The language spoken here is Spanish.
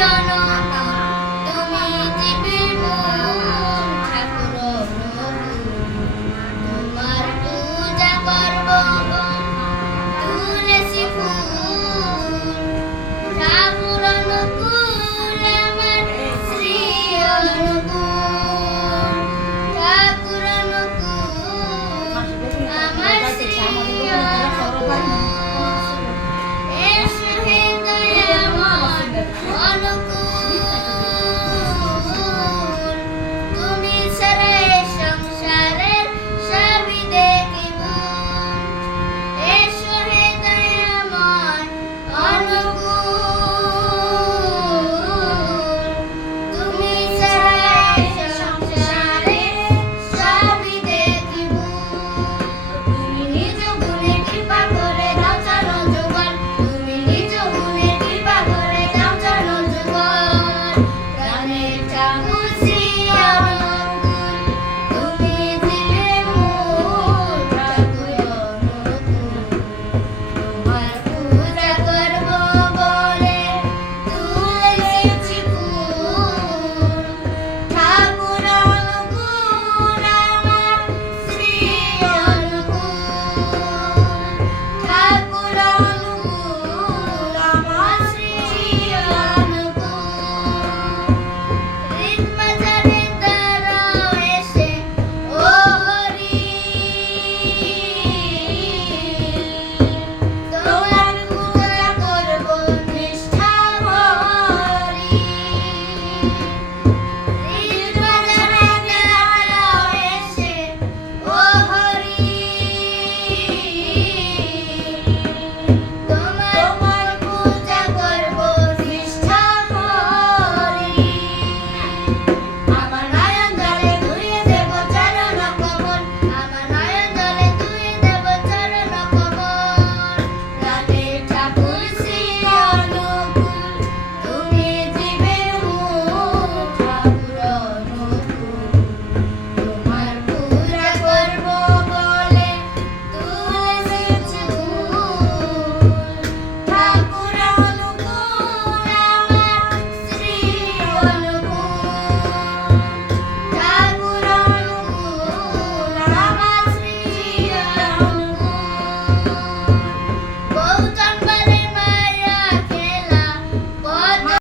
no